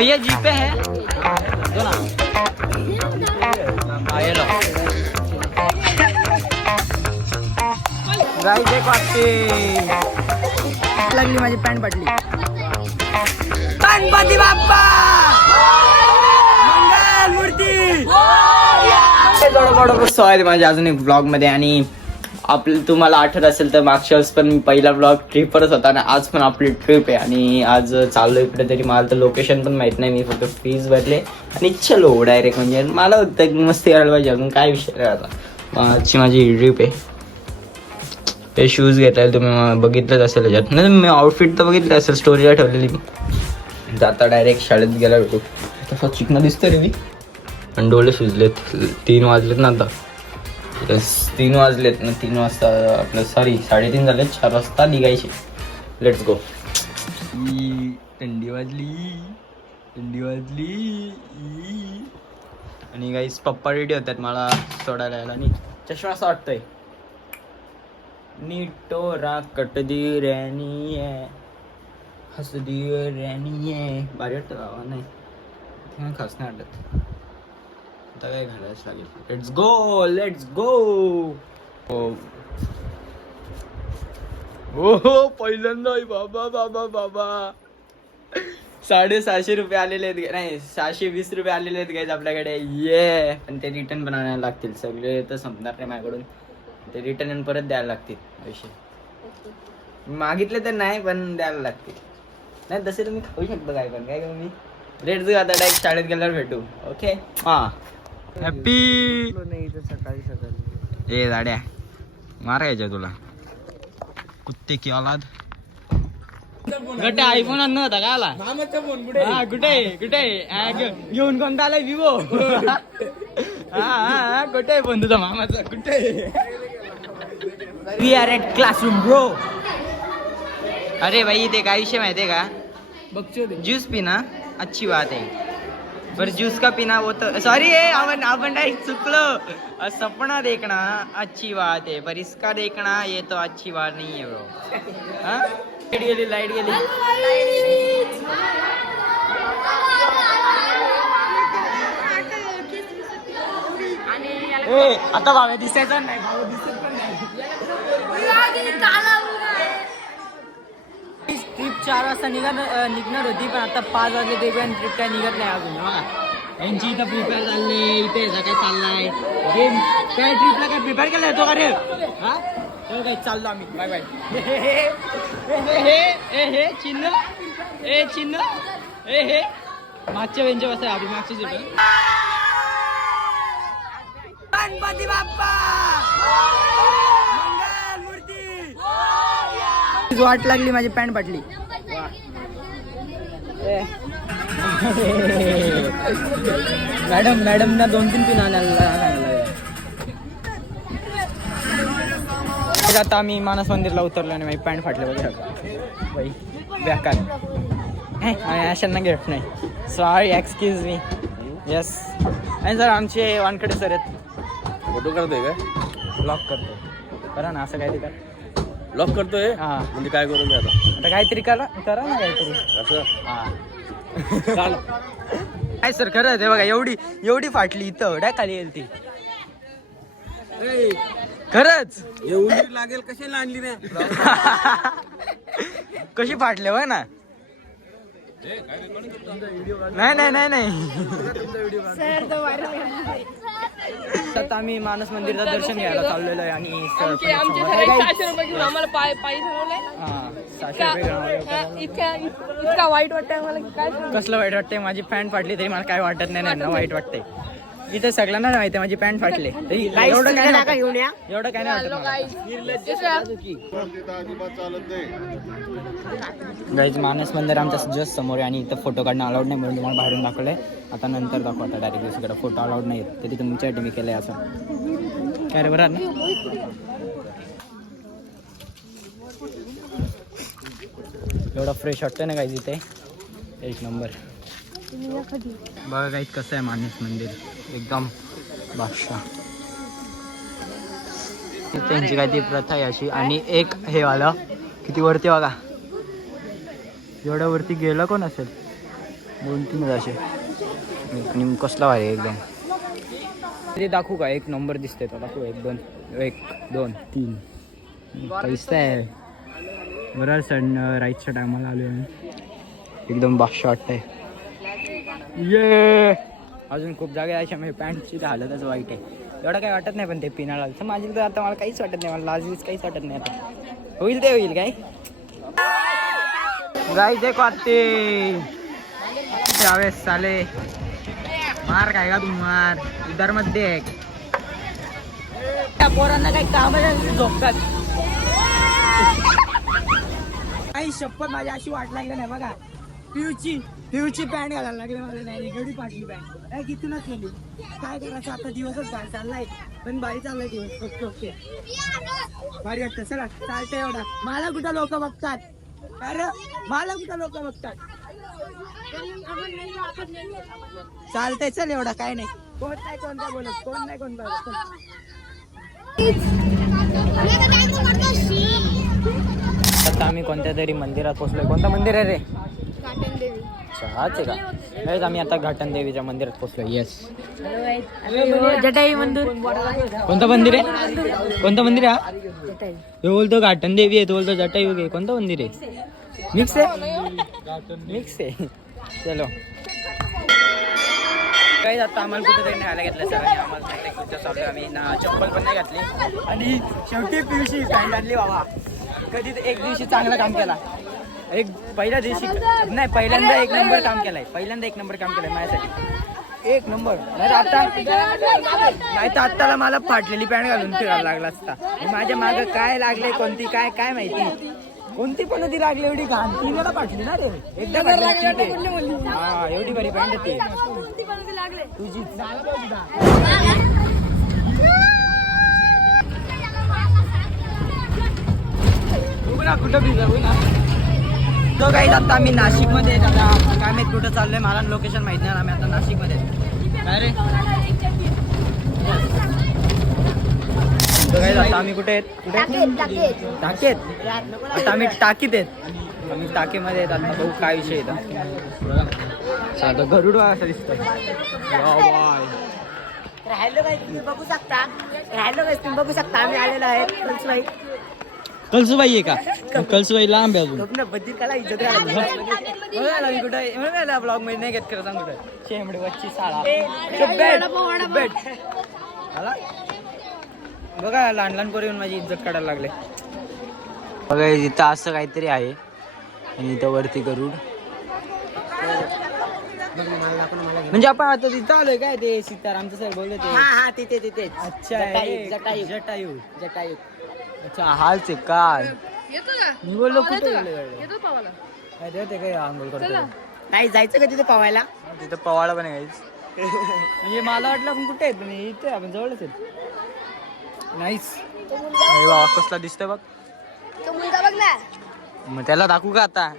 भैया जीपे है दो ना ये लो गाइस एक वाटते लागली माझी पॅन्ट फाटली गणपती बाप्पा मंगल मूर्ती स्वागत माझ्या अजून एक ब्लॉग मध्ये. आणि आपलं तुम्हाला आठवत असेल तर मागच्या वेळेस पण पहिला ब्लॉग ट्रिपवरच होता आणि आज पण आपली ट्रिप आहे आणि आज चाललो इकडे तरी. मला तर लोकेशन पण माहित नाही, मी फक्त फीज भरले आणि चलो डायरेक्ट. म्हणजे मला होतं मस्त यायला पाहिजे, अजून काय विषय आता. आजची माझी ट्रिप आहे. ते शूज घेतले तुम्ही बघितलंच असेल याच्यात, नाही मी आउटफिट तर बघितलं असेल, स्टोरीला ठेवलेली मी. जाता डायरेक्ट शाळेत गेला भेटू. तसा चिकना दिसतोय रे मी, पण डोळे सुजलेत. 3 वाजलेत ना आता. 3 वाजलेत ना, 3 वाजता आपलं सॉरी 3:30 झालेत. 4 वाजता निघायचे. Let's go. थंडी वाजली आणि गाईस पप्पा रेडी होतात मला सोडायला यायला. आणि चष्मा असा वाटतोय नीटोरा कटदी रॅनी आहे हसदी रॅनी आहे. भारी वाटतं बाबा, नाही खास नाही वाटत. आता काय घालायच लागेल. Let's go. हो पहिल्यांदा बाबा 650 रुपये आलेले आहेत. नाही 620 रुपये आलेले आहेत गाईज आपल्याकडे. ये पण ते रिटर्न पण आणायला लागतील. सगळे तर संपणार नाही माझ्याकडून. ते रिटर्न परत द्यायला लागतील. पैसे मागितले तर नाही पण द्यायला लागतील. नाही तसे तुम्ही खाऊ शकता काय पण. काय करू मी. Let's go. आता डायरेक्ट शाळेत गेल्यावर भेटू. ओके हा. हॅपी सकाळी ए दाड्या मारायच्या तुला कुत्ते की औलाद. गटे आयफोन अन्न होता का आला कुठे घेऊन कोणता आलाय विवो. हा कुठे फोन तुझा मामाचा कुठे. We are at classroom bro. अरे भाई ते काय विषय माहितीये का. ज्यूस पीना अच्छी बात है पर जूस का पीना वो तो सॉरी अपन डायरेक्ट चुकलो. सपना देखना अच्छी बात है पर इसका देखना ये तो अच्छी बात नहीं है ब्रो. हाँ लाइट गेली ए आता भावे दिसायचं नाही. भावे दिसत पण नाही. ट्रिप 4 वाजता निघणार होती पण आता 5 वाजले ते पण ट्रिप काय निघत नाही अजून. बघा यांची इथं प्रिपेअर चालले. इथे काय चाललाय गेम. काय ट्रिपला काय प्रिपेअर केलाय तो का रे. हा काय चाललो आम्ही. Bye bye. हे चिन्ह हे मागच्या बेंच बस आहे. आपली मागची सीट. गणपती बाप्पा मंगल मूर्ती. वाट लागली माझी पॅन्ट फाटली. मॅडम ना 2-3 पिन आणायला. आता आम्ही मानस मंदिरला उतरलो आणि माझी पॅन्ट फाटली वगैरे बाई बेकार. अशांना घेत नाही. Sorry excuse me. येस आणि सर आमचे वानखडे सर आहेत. फोटो करतोय का. ब्लॉक करतो. करा ना असं काय ते कर. ब्लॉक करतोय. हा म्हणजे काय करू मी आता काहीतरी करा ना काहीतरी असं. हा चाल काय सर खरं ते बघा एवढी फाटली इथं एवढ्या खाली येईल ती. खरंच एवढी लागेल कशाला आणली रे. कशी फाटले होय ना. नाही आता आम्ही मानस मंदिरचं दर्शन घ्यायला चाललेलो आहे. आणि इतका वाईट वाटतंय मला. काय कसलं वाईट वाटतंय. माझी पॅन्ट फाटली तरी मला काय वाटत नाही ना वाईट वाटतंय. इथे सगळ्यांना माहिती माझी पॅन्ट फाटली. एवढं काय नाही गाईज. मानस मंदिर आमच्या जस्ट समोर आहे आणि इथं फोटो काढणं अलाउड नाही म्हणून तुम्हाला बाहेरून दाखवलंय. आता नंतर दाखवता डायरेक्ट दुसरीकडे. फोटो अलाउड नाही तरी तुमच्यासाठी मी केलंय असं काय रे. बरं ना एवढा फ्रेश वाटतंय ना गाईज इथे. एक नंबर. बघा गाईज कसं आहे मानस मंदिर एकदम बादशाह. त्यांची काय ती प्रथा आहे अशी. आणि एक हे वाला किती वरती बघा. एवढ्या वरती गेलं कोण असेल. 2-3 असे आणि कसला भारी आहे एकदम. ते दाखवू का? एक नंबर दिसतोय तो दाखवू. 1-2-3 पैसा आहे. बरं सण राईटच्या टायमाला आलो आहे. एकदम बादशा वाटतंय. ये अजून खूप जागा यायच्या. म्हणजे पॅन्टची हालतच वाईट आहे. एवढं काही वाटत नाही पण ते पिनाला तर माझी तर आता मला काहीच वाटत नाही. मला लाजीच काहीच वाटत नाही. आता होईल ते होईल. काय गाई देख वाटते त्यावेळेस चाले मार काय का तू मार उदार मध्ये त्या पोरांना काही काम झोपतात. काही शपथ माझी अशी वाट लागली नाही बघा. पिऊची पॅन्ट घालायला लागली मला. नाही एवढी पाटली पॅन्ट कितीनच गेली. काय करायचं आता दिवसच बाहेर चाललाय पण भारी चाललाय दिवस. ओके भारी वाटतं. चला चालतंय एवढा. मला कुठं लोक बघतात. अरे मला कुठं लोक बघतात. चालतंय चल एवढा काय नाही. कोण नाही कोणता बोलत. कोण नाही कोण बोलत. आता आम्ही कोणत्या तरी मंदिरात पोहोचलोय. कोणतं मंदिर आहे रे? हाच आहे का? नाही आम्ही आता घाटन देवीच्या मंदिरात पोहोचलो. येस जटाई मंदिर. कोणतं मंदिर आहे? कोणतं मंदिर आहे? हे बोलतो घाटन देवी आहे. तो बोलतो जटाई वगैरे. कोणतं मंदिर आहे? मिक्स आहे. मिक्स आहे. चलो काही आता आम्हाला कुठेतरी न्यायला घेतलं सगळ्यांनी. आम्हाला सांगते कुठं चालू. आम्ही ना चप्पल पण नाही घातली आणि शेवटी पिवशी पॅन्ट आणली बाबा. कधी एक दिवशी चांगला काम केला. पहिल्या दिवशी नाही पहिल्यांदा एक नंबर काम केलाय. माझ्यासाठी एक नंबर. नाही तर आत्ताला मला फाटलेली पॅन्ट घालून फिरायला लागला असता. माझ्या मागं काय लागले कोणती काय माहिती. कोणती पण होती लागली एवढी घाण. ती मला फाटली ना रे. एकदा फाटली. हा एवढी बरी पॅन्ट होती तुझी. कुठं भिजवू ना तो काही. आता आम्ही नाशिकमध्ये आता काय माहित कुठं चाललोय. मला लोकेशन माहित नाही. आम्ही आता नाशिकमध्ये काय रे आता आम्ही कुठे आहेत? टाकीत. आता आम्ही टाकीत आहेत. आम्ही टाकीमध्ये आहेत. आता बघू काय विषय येतात. साधं गरुड असं दिसतं. राहिलो काय तुम्ही बघू शकता. आम्ही आलेलो आहे कळसुबाई आहे का? कळसुबाई लांब आहे अजून. बद्दल कला इज्जत कुठे ब्लॉग मध्ये नाही घेत करत कुठे शेंबडी वच्ची साळा बघा. लहान पोरी येऊन माझी इज्जत काढायला लागले. बघा इथं असं काहीतरी आहे आणि इथं वरती गरुड. म्हणजे आपण आता तिथं आलोय काय? ते सीतारामचं सर बोलले ते. तिथे. अच्छा जटायू. अच्छा हाच आहे काय? मी बोललो कुठे होते काय आंघोळ करतो. नाही जायचं का तिथे पवायला? तिथं पवायला पण आहे. म्हणजे मला वाटलं आपण कुठे आहेत. इथे आपण जवळच आहेत. नाहीच बाबा कसला दिसतोय बघ. मग त्याला दाखवू का आता?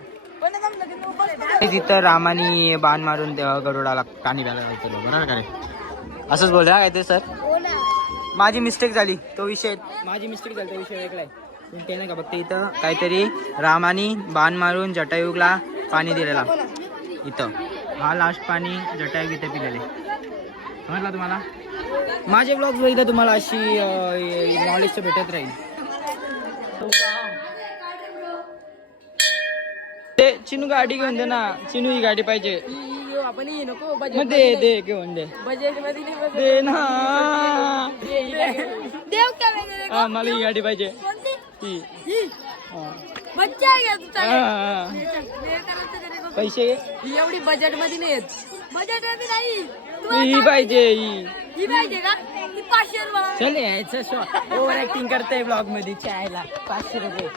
तिथं रामानी बाण मारून गरुडाला पाणी प्यायला जायचं बरोबर का रे? असंच बोलला काय ते सर. माझी मिस्टेक झाली तो विषय वेगळा आहे. ते नाही का फक्त इथं काहीतरी रामानी बाण मारून जटायुगला पाणी दिलेला. इथं हा लास्ट पाणी जटायुग इथे पिलेले. समजला तुम्हाला? माझे ब्लॉग्स बघितलं तुम्हाला अशी नॉलेज तर भेटत राहील. ते चिनू गाडी घेऊन दे ना. चिनू ही गाडी पाहिजे. आपण नको मग दे घेऊन दे. बजेट मध्ये दे ना. देव काय मला ही गाडी पाहिजे. ती पैसे एवढी बजेट मध्ये नाही येत. बजेट मध्ये नाही. ही पाहिजे. ही पाहिजे का? 500 रुपये. चल यायचं ओव्हर ऍक्टिंग करते ब्लॉग मध्ये. चायला 500 रुपये.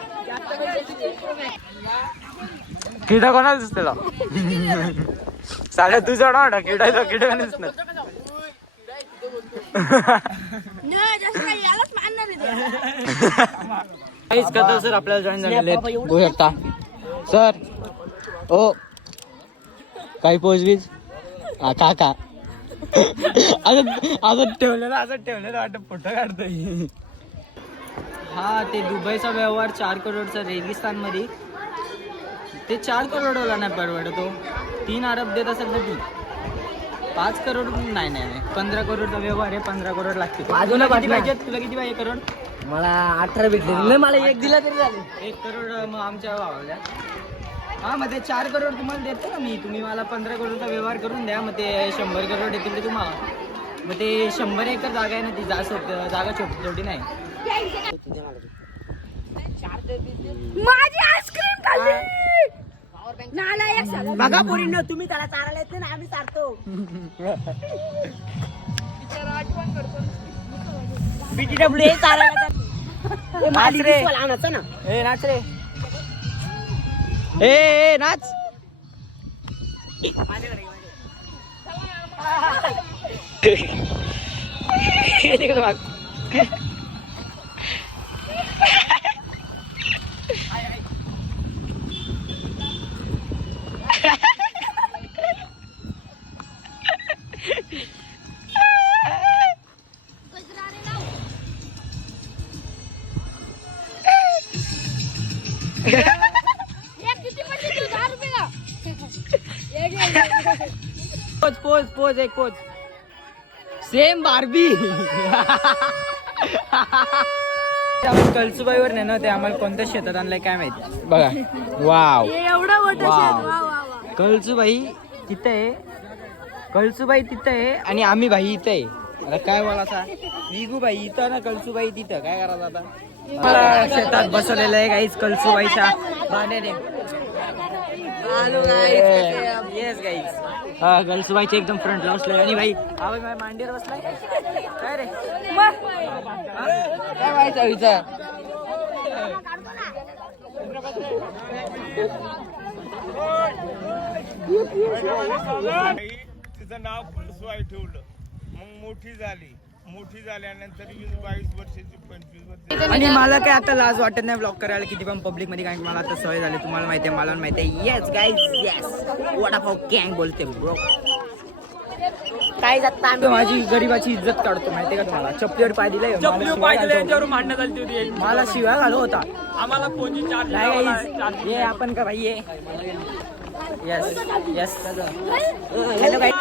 किडा कोणाला दिसतेला? साड्या तू चढा ना. किडा दिसणार. काहीच करतो सर. आपल्याला जॉईन झालेले बघू शकता सर. ओ काही पोचवीज काका असं ठेवलेलं वाटत फोटो काढतोय. हा ते दुबईचा व्यवहार 4 करोडचा रेगिस्तान मध्ये ते 4 करोडला नाही परवडतो. 3 अरब देत असेल तर ठीक. 5 करोड नाही 15 करोडचा व्यवहार आहे. 15 करोड लागते. बाजूला तुला किती पाठवा. पाहिजे? तुला किती पाहिजे करोड? मला 18 भेटले नाही, मला एक दिला तरी झाले. 1 करोड मग आमच्या भावाला. हा मग ते 4 करोड तुम्हाला देतो ना मी. तुम्ही मला 15 करोडचा व्यवहार करून द्या. मग ते 100 करोड येतील ते तुम्हाला. मग ते 100 एकर जागा आहे ना ती जागा छोटी नाही. माझी आईस्क्रीम खाल्ली. बघा पोरींनो, तुम्ही त्याला चारायला येत नाही ना, आम्ही चारतो. BTW चारायला नाच रे. ना. ए नाच रे. ए नाच. पोज एक पोज. Same Barbie. कळसुबाईवर नाही ना ते आम्हाला कोणत्या शेतात आणलंय काय माहिती. बघा वाव एवढं मोठं वाव. शेत. वा, वा, वा. कळसुबाई तिथं आहे. कळसुबाई तिथं आहे आणि आम्ही भाई इथं आहे. आता काय बोलायचा. विगूबाई इथं ना कळसुबाई तिथं. काय करायचं आता. मला शेतात बसवलेलं आहे काहीच कळसुबाईच्या बांधेने. Yes guys. हा कळसुबाईच्या एकदम फ्रंटला बसलोय आणि भाई आवाज माझ्या मांडीवर बसलाय. काय रे हा? काय व्हायचा विचार. तिचं नाव कळसुबाई ठेवलं. मग मोठी झाल्यानंतर 22 वर्षाची 25 वर्षाची. आणि मला काय आता लाज वाटत नाही ब्लॉग करायला किती पण पब्लिक मध्ये. कारण मला आता सवय झाली. तुम्हाला माहिती आहे मला माहिती आहे. Yes guys yes. वडापाव गँग बोलते ब्रो. काय जात आम्ही माझी गरीबाची इज्जत काढतो माहितीये का तुम्हाला. चपलीवर पाय दिलाय. मांडण्यात आली होती. मला शिवाय घालू होता. आम्हाला फोनची चार्ज नाही guys, ये आपण का भाई ये. Yes yes. Hello guys.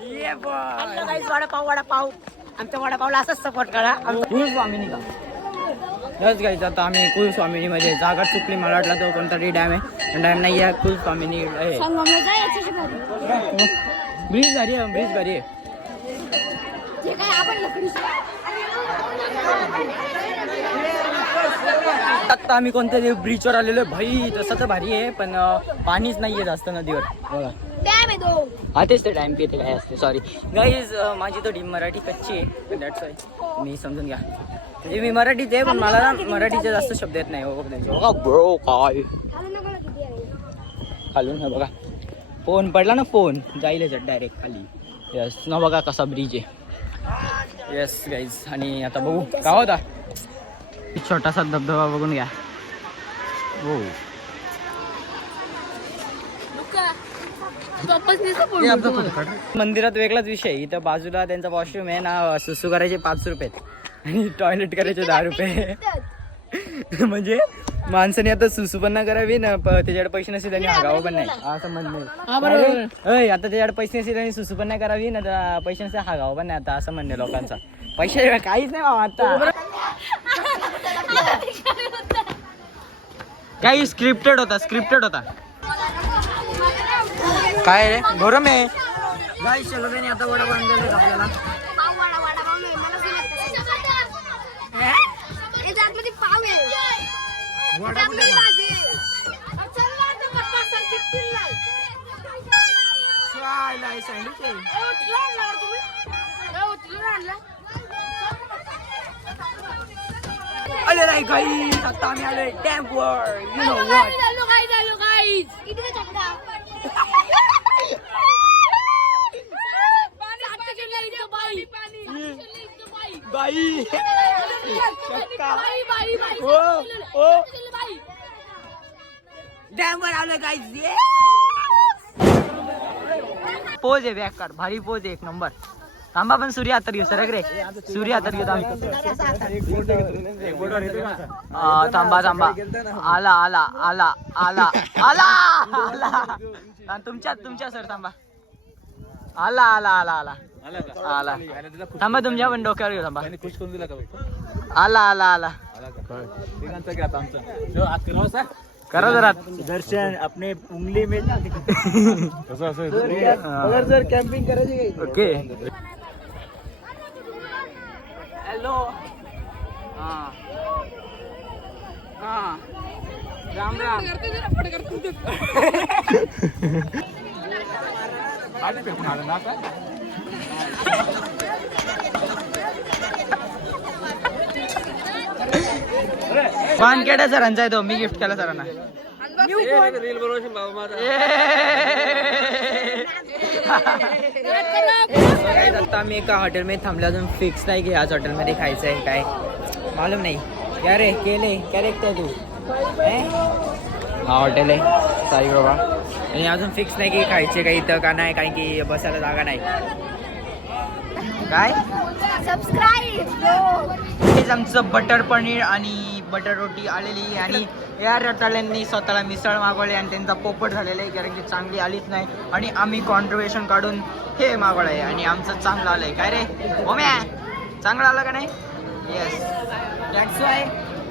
ये बॉय. वडापाव आमच्या वडापावला असंच सपोर्ट करा. कुलस्वामिनी का. यस गाईज आता आम्ही कुलस्वामिनी मध्ये जागा चुकली. मला वाटलं तो कोणतरी डॅम आहे. डॅम नाही आहे. कुलस्वामिनी आहे. ब्रिज भारी आहे. ब्रिज भारी आहे. आता आम्ही कोणत्या तरी ब्रिजवर आलेलो आहे. भाई तसं तर भारी आहे पण पाणीच नाहीये जास्त नदीवर. बघा हा तेच ते टाइम पिते काय असते. सॉरी गाईज माझी थोडी मराठी कच्ची आहे. दॅट्स वाय मी समजून घ्या. म्हणजे मी मराठीच आहे पण मला ना मराठीचे जास्त शब्द येत नाही. बघा ब्रो काय खालून ना बघा. फोन पडला ना फोन जाईल याच्यात डायरेक्ट खाली. यस ना बघा कसा ब्रिज आहे. येस गाईज आणि आता बघू काय होता. छोटासा धबधबा बघून घ्या. हो मंदिरात वेगळाच विषय. इथं बाजूला त्यांचा वॉशरूम आहे ना. सुसू करायचे 5 रुपये आणि टॉयलेट करायचे 10 रुपये. म्हणजे माणसाने आता सुसू पण नाही करावी ना. त्याच्याकडे पैसे नसेल आणि हागावं पण नाही असं म्हणणे. आता त्याच्याकडे पैसे नसेल आणि सुसू पण नाही करावी ना. पैसे नसेल हागावं पण नाही आता असं म्हणणे लोकांचा. पैसे काहीच नाही बाबा आता. काही स्क्रिप्टेड होता. काय रे गौरम आहे. गाई चलो त्याने आता वडा बांधलेले आपल्याला. अरे नाही काही आता आम्ही आलोय डॅमवर. You know what. बाई डॅमवर आलोय गाईज. पोज आहे बॅक काढ. भारी पोज आहे एक नंबर. थांबा पण सूर्य हातात घेऊ सरक रे सूर्य हातात घेऊ थांब थांबा थांबा आला आला आला आला आला आला तुमच्या सर थांबा आला आला आला आला आला थांबा तुमच्या पण डोक्यावर घेऊ थांबा खुश करून दिला का आला आला आला करा जरा दर्शन अपने उंगली में जर कॅम्पिंग करायची ओके हॅलो राम राम वानखेडे सरांचा आहे तो मी गिफ्ट केला सरांना रील बनवायची बाबा माझा आता आम्ही एका हॉटेलमध्ये थांबलो अजून फिक्स नाही की ह्याच हॉटेलमध्ये खायचं आहे काय मालूम नाही क्या रे केले क्या रेखताय तू हा हॉटेल आहे साईबाबा आणि अजून फिक्स नाही की खायचे काही इथं का नाही कारण की बसायला जागा नाही काय हेच आमचं बटर पनीर आणि बटर रोटी आलेली आणि या रताळ्यांनी स्वतःला मिसळ मागवले आणि त्यांचा पोपट झालेला आहे कारण की चांगली आलीच नाही आणि आम्ही कॉन्ट्रिब्युशन काढून हे मागवलं आहे आणि आमचं चांगलं आलंय काय रे ओम्या चांगलं आलं का नाही येस दॅट्स वाय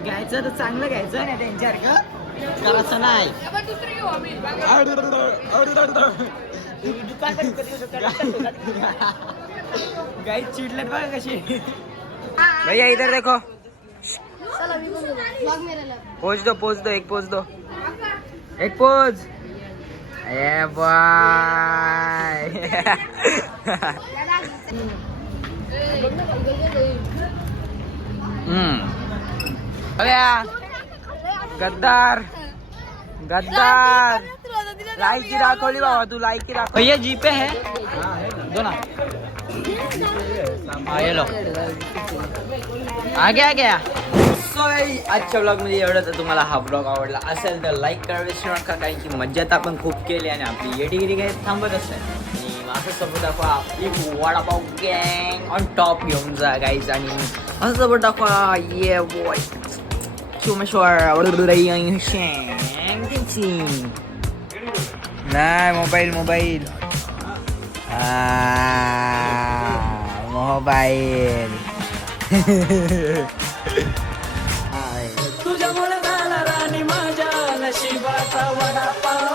घ्यायचं तर चांगलं घ्यायचं नाही त्यांच्यासारखं करायचं नाही गाई चिडलेत बघा कशी भैया इधर देखो पोज दो एक पोज ए बाय गद्दार लायकी दाखवली बाबा तू लायकी दाखव भैया जीपे है दो ना हाँ ये लो आ गया सो आजच्या ब्लॉग मध्ये एवढं तर तुम्हाला हा ब्लॉग आवडला असेल तर लाईक करा विसरू नका कारण की मज्जात आपण खूप केली आणि आपली येटीगिरी काही थांबत असते आणि असं सपोर्ट दाखवा आपली वडापाव गँग ऑन टॉप घेऊन जा गाईज आणि असं सपोर्ट दाखवा ये बॉय नाही मोबाईल तुझ्यामुळे झाला राणी माझ्या नशिबाचा वडापाव